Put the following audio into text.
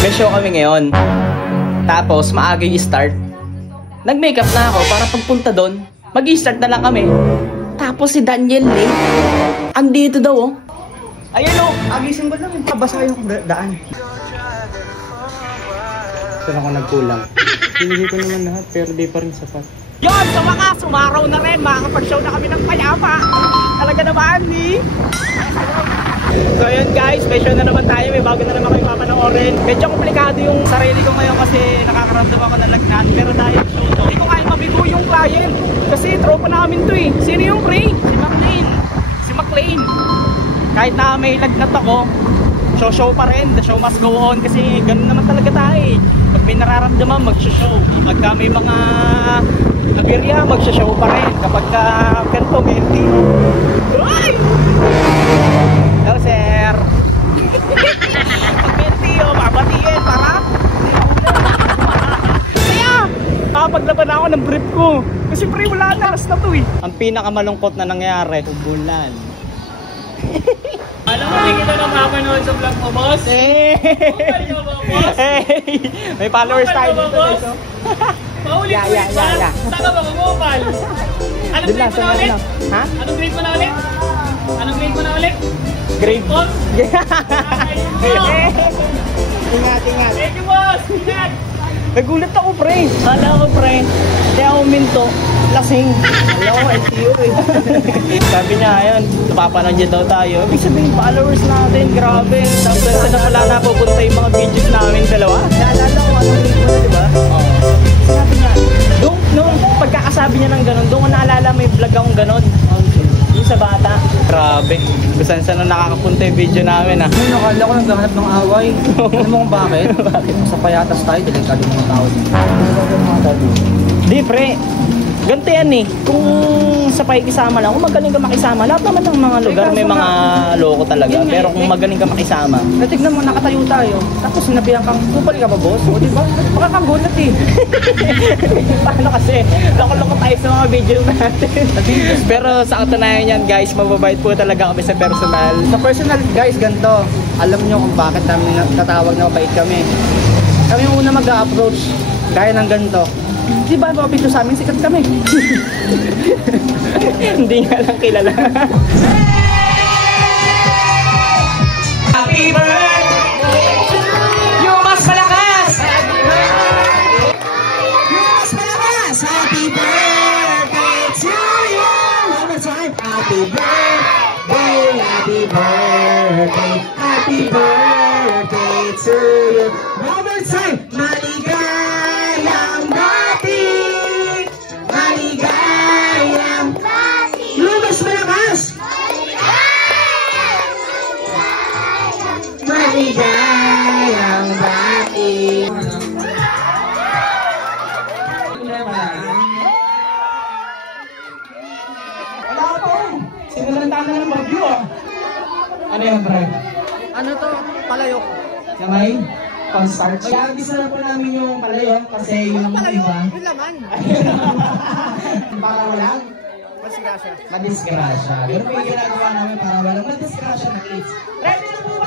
May show kami ngayon. Tapos, maaga yung start. Nag-makeup na ako para pagpunta doon, mag-i-start na lang kami. Tapos si Daniel late. Andito daw oh. Ayun oh, agising ba lang, pabasa yung daan. Saan ako nagkulang? Pinili ko naman lahat pero di pa rin sapat. Yon, sa wakas, umaraw na rin. Makakapag-show na kami ng payapa. Talaga naman ni. So yun guys, may show na naman tayo. May bago na naman kayo papanoorin. Medyo komplikado yung sarili ko ngayon kasi nakakaramdam ako ng lagnat. Pero dahil show to, hindi ko kaya mabigo yung client. Kasi tropa namin to eh. Sino yung pre? Si McLean. Si McLean. Kahit na may lagnat ako, show pa rin. The show must go on. Kasi ganun naman talaga tayo eh. Pag may nararamdaman, mag-show. Pagka may mga nabirya, mag-show pa rin. Kapag ganito, menti. Ay! Hello, sir. Pag menti, mabatiin para kaya, nakapaglaban ako ng brief ko. Kasi pre, wala na. Last na to eh. Ang pinakamalungkot na nangyari, ubulan. Alam mo, hindi kita na mapanood sa vlog mo, boss? Bukal ka ba, boss? May followers tayo dito. Paulit mo yun, boss? Saan ka ba kumupal? Anong grade mo na ulit? Ha? Anong grade mo na ulit? Anong grade mo na ulit? Grade 4. Ingat. Thank you, boss! Ingat! Nagulat ako, pre. Kala ko, pre. Kaya ako minto. Lasing. Alam ko, ICU eh. Sabi niya, ayun, napapanood niya daw tayo. Ibig sabihin, followers natin. Grabe. Tapos na pala napupunta yung mga videos namin dalawa. Naalala ko, anong link mo na, diba? Oo. Sabi niya, nung pagkakasabi niya ng ganun, doon ko naalala may vlog akong ganun. Yung sa bata. Grabe. Kusan saan na nakakapunta yung video namin ah. Ano, nakala ko naghahanap ng away. Alam mo kung bakit? Bakit? Sa payatas tayo, delikado mga tao dito. Di pre, ganito yan eh. Kung sa pakikisama lang, kung magaling ka makisama, lahat naman ng mga lugar may mga loko talaga. Pero kung magaling ka makisama, Natignan mo, nakatayo tayo. Tapos sinabihan kang, kupal ka ba boss? O diba? Baka kang gulat eh. paano kasi, loko-loko tayo sa mga video natin. Pero sa katunayan yan guys, mababait po talaga kami sa personal. Sa personal guys, ganito. Alam nyo kung bakit namin natawag na mabait kami. Kami yung una mag-a-approach. Gaya ng ganito. Di ba mapapito sa amin, sikat kami. Hindi nga lang kilala. Happy birthday! Yung mas malakas! Happy birthday! Yung mas malakas! Happy birthday to you! One more time! Happy birthday! Happy birthday! Happy birthday to you! One more time! Maligayang bati! Maligayang bati! Yung mas malakas! Maligayang bati! Wala po! Sinalanta na ng bagyo ah! Ano yan, pre? Ano to? Palayok. Kamay? Pang-start? Kaya-agisa na po namin yung palayok kasi yun ang iba. Yung laman. Para walang Masgrasya. madisgrasya. Pero may ginagawa namin para walang madisgrasya na kids. Ready na po